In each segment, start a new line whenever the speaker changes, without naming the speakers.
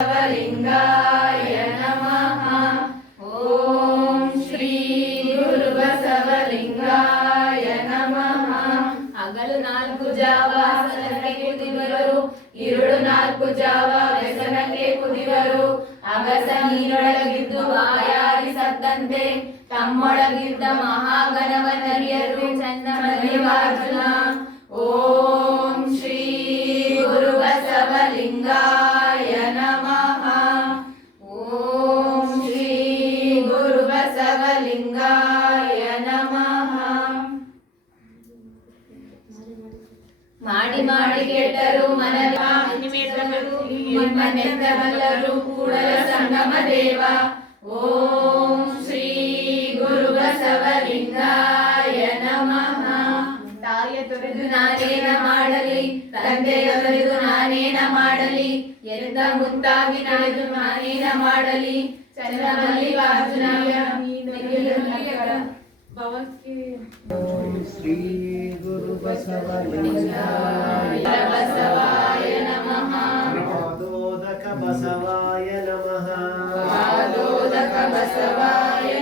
ಬಸವಲಿಂಗಾಯ ನಮಃ ಓಂ ಶ್ರೀ ಗುರುಬಸವಲಿಂಗಾಯ ನಮಃ ಹಗಲು ನಾಲ್ಕು ಜಾವ ಸನಕ್ಕೆ ಕುದಿವರು ഇരുಳು ನಾಲ್ಕು ಜಾವ ವ್ಯಸನಕ್ಕೆ ಕುದಿವರು ಅಗಸ ನೀರೊಳಗಿದ್ದು ಸತ್ತಂತೆ ತಮ್ಮೊಳಗಿದ್ದ ಮಹಾಗಣವನರಿಯರು ಚಂದಮಲ್ಲಿವಾರ್ಜುನ ಮಾಡಿ ಮಾಡಿ ಕೆಟ್ಟರು ಮನೆತರರು ಕೂಡಲ ಸಂಗಮ ದೇವ. ಓಂ ಶ್ರೀ ಗುರು ಬಸವಲಿಂಗಾಯ ನಮಃ ತಾಯ ತೊರೆದು ನಾನೇನ ಮಾಡಲಿ ತಂದೆಯ ತೊರೆದು ನಾನೇನ ಮಾಡಲಿ ಎಂದ ಮುಂತಾಗಿ ನಡೆದು ನಾನೇನ ಮಾಡಲಿ. ಚಂದ್ರಮಲ್ಲಿಕಾರ್ಜುನಯ್ಯ
ಶ್ರೀ బసవాయ నమః
పాదోదక బసవాయ
నమః పాదోదక బసవాయ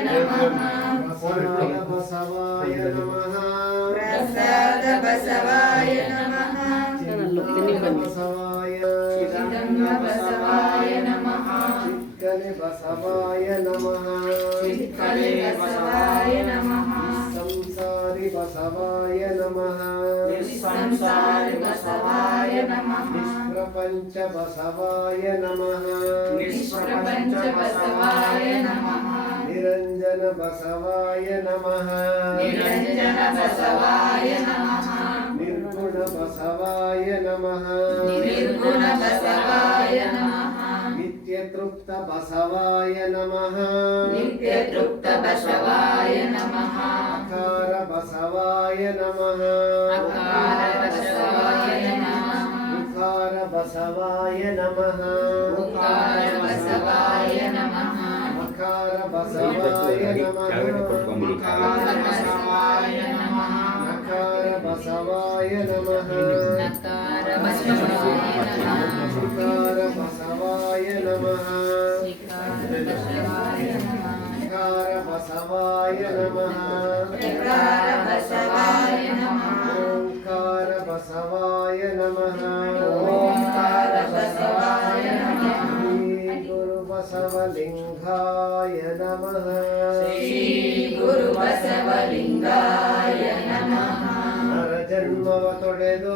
నమః बसवाय नमः
निस्संसारि बसवाय नमः
निष्प्रपञ्च बसवाय नमः
निष्प्रपञ्च बसवाय
नमः निरञ्जन बसवाय
नमः निरञ्जन बसवाय
नमः निर्गुण बसवाय
नमः निर्गुण बसवाय
नमः नित्यतृप्त बसवाय
नमः नित्यतृप्त बसवाय
नमः బసవాయ నమః.
ఉకార బసవాయ నమః.
ఉకార బసవాయ నమః.
మకార బసవాయ నమః.
మకార బసవాయ నమః
నకార బసవాయ నమః.
నకార బసవాయ నమః. ఉకార
బసవాయ నమః ನಮಃ ನಕಾರ ಬಸವಾಯ ನಮಃ ಉಕಾರ ಬಸವಾಯ ನಮಃ
ವಿಕಾರ ಬಸವಾಯ ನಮಃ
ಕಾರ ಬಸವಾಯ ನಮಃ
ವಿಕಾರ ಬಸವಾಯ ನಮಃ
ಓಂಕಾರ ಬಸವಾಯ ನಮಃ
ಓಂಕಾರ ಬಸವಾಯ ನಮಃ
ಶ್ರೀ ಗುರು ಬಸವಲಿಂಗಾಯ ನಮಃ
ಶ್ರೀ ಗುರು ಬಸವಲಿಂಗಾಯ ನಮಃ
ನರ ಜನ್ಮವ ತೊಡೆದು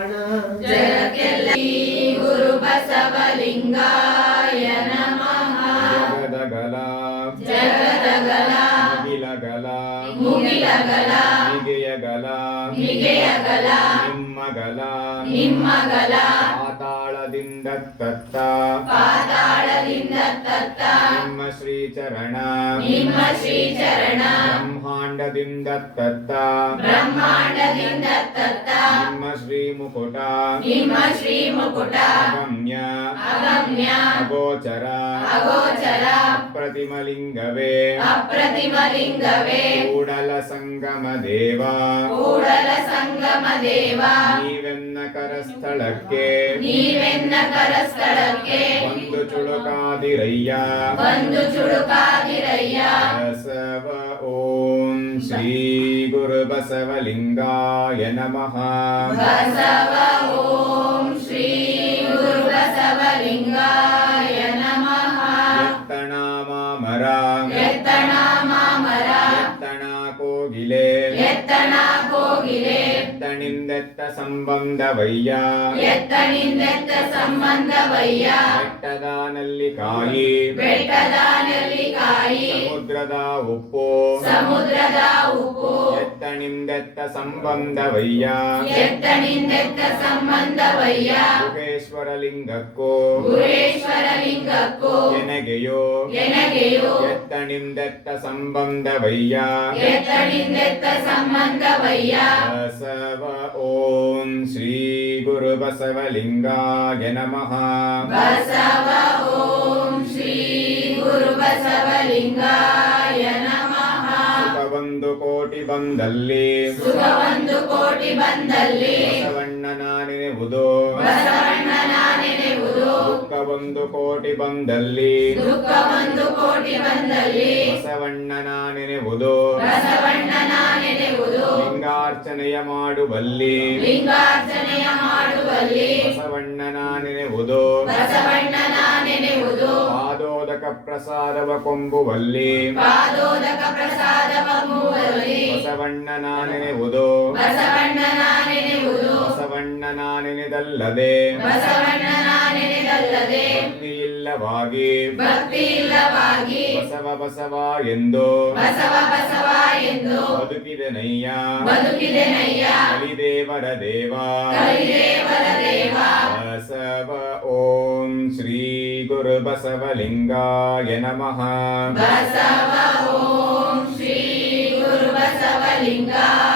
ಜಗಕ್ಕೆಲ್ಲ ಗುರು
ಬಸವಲಿಂಗಾಯ ನಮಃ.
ಜಗದಗಲ.
ಜಗದಗಲ.
ಮುಗಿಲಗಲ.
ಮುಗಿಲಗಲ.
ನಿಗೆಯಗಲ.
ನಿಗೆಯಗಲ.
ನಿಮ್ಮಗಲ
ನಿಮ್ಮಗಲ
ಪಾತಾಳದಿಂದ ತತ್ತ
ಪಾತಾಳದಿಂದ ತತ್ತ
ನಿಮ್ಮ ಶ್ರೀಚರಣ
ನಿಮ್ಮ ಶ್ರೀಚರಣ
ಬ್ರಹ್ಮಾಂಡದಿಂದ ತತ್ತ
ಬ್ರಹ್ಮಾಂಡದಿಂದ ತತ್ತ
ನಿಮ್ಮ ಶ್ರೀ ಮುಕುಟ
ನಿಮ್ಮ ಶ್ರೀ ಮುಕುಟ
ಅಗಮ್ಯ
ಅಗಮ್ಯ
ಅಗೋಚರ
ಅಗೋಚರ
ಅಪ್ರತಿಮಲಿಂಗವೇ
ಅಪ್ರತಿಮಲಿಂಗವೇ
ಕೂಡಲ ಸಂಗಮ ದೇವ
ಕೂಡಲ ಸಂಗಮ ದೇವ
ನೀವೆನ್ನ ಕರಸ್ಥಳಕ್ಕೆ?
ನೀವೆನ್ನ ಕರಸ್ಥಳಕ್ಕೆ?
ಒಂದು ಚುಳುಕಾದಿರಯ್ಯ.
ಒಂದು ಚುಡುಕಾದಿರಯ್ಯ
ಬಸವ ಓಂ ಶ್ರೀ ಗುರು ಬಸವಲಿಂಗಾಯ ನಮಃ.
ಬಸವ ಓಂ ಶ್ರೀ ಗುರು ಬಸವಲಿಂಗಾಯ ನಮಃ.
ಎತ್ತಣ ಮಾಮರ.
ಎತ್ತಣ
ಕೋಗಿಲೆ.
ಎತ್ತ ಎತ್ತಣ
ಎತ್ತಣಿಂದೆತ್ತ ಸಂಬಂಧವಯ್ಯ.
ಎತ್ತನಿಂದೆತ್ತ ಸಂಬಂಧವಯ್ಯ.
ಬೆಟ್ಟದಾನಲ್ಲಿ ಕಾಯಿ.
ಬೆಟ್ಟದ ನೆಲ್ಲಿಕಾಯಿ
ಸಮುದ್ರದ ಉಪ್ಪು.
ಸಮುದ್ರದ ಉಪ್ಪು.
ಎತ್ತ ನಿಂದೆತ್ತ ಸಂಬಂಧವಯ್ಯ.
ಎತ್ತನಿಂದೆತ್ತ ಸಂಬಂಧವಯ್ಯ.
ಗುಹೇಶ್ವರ ಲಿಂಗಕ್ಕೋ
ಗುರೇಶ್ವರ ಲಿಂಗಕ್ಕೋ
ಎನಗೆಯೋ.
ಎತ್ತ
ನಿಂದೆತ್ತ ಸಂಬಂಧವಯ್ಯ.
ಎತ್ತನಿಂದೆತ್ತ ಸಂಬಂಧವಯ್ಯ.
ಬಸವ ಓಂ ಶ್ರೀ ಗುರು ಬಸವಲಿಂಗಾಯ ನಮಃ
ಬಸವ ಓಂ ಶ್ರೀ ಗುರು ಬಸವಲಿಂಗಾಯ ನಮಃ
ಒಂದು ಕೋಟಿ ಬಂದಲ್ಲಿ
ಸುಖ ಒಂದು ಕೋಟಿ ಬಂದಲ್ಲಿ
ಬಸವಣ್ಣ ನೆನೆವುದು
ಬಸವಣ್ಣ
ದುಃಖ ಒಂದು ಕೋಟಿ ಬಂದಲ್ಲಿ
ದುಃಖ ಒಂದು ಕೋಟಿ
ಲಿಂಗಾರ್ಚನೆಯ ಮಾಡುವಲ್ಲಿ.
ಲಿಂಗಾರ್ಚನೆಯ ಮಾಡುವಲ್ಲಿ.
ಬಸವಣ್ಣನ ನೆನೆವುದು.
ಬಸವಣ್ಣನ ನೆನೆವುದು.
ಪಾದೋದಕ ಪ್ರಸಾದವ ಕೊಂಬುವಲ್ಲಿ.
ಪಾದೋದಕ ಪ್ರಸಾದವ ಕೊಂಬುವಲ್ಲಿ.
ಬಸವಣ್ಣನ ನೆನೆವುದು.
ಬಸವಣ್ಣನ ನೆನೆವುದು.
ಬಸವಣ್ಣನ ನೆನೆದಲ್ಲದೆ.
ನೆನೆದಲ್ಲದೆ
ಭಕ್ತಿಯಿಲ್ಲವಾಗಿ
ಭಕ್ತಿ ಇಲ್ಲವಾಗಿ
ಬಸವ ಬಸವ ಎಂದು
ಬಸವ ಬಸವ ಎಂದು
ಬದುಕಿದನಯ್ಯ
ಬದುಕಿದೆನಯ್ಯ
ಕಲಿದೇವರ ದೇವ
ಕಲಿದೇವರ ದೇವ
ಬಸವ ಓಂ ಶ್ರೀ ಗುರು ಬಸವಲಿಂಗಾಯ ನಮಃ
ಬಸವ ಓಂ ಶ್ರೀ ಗುರು ಬಸವಲಿಂಗಾಯ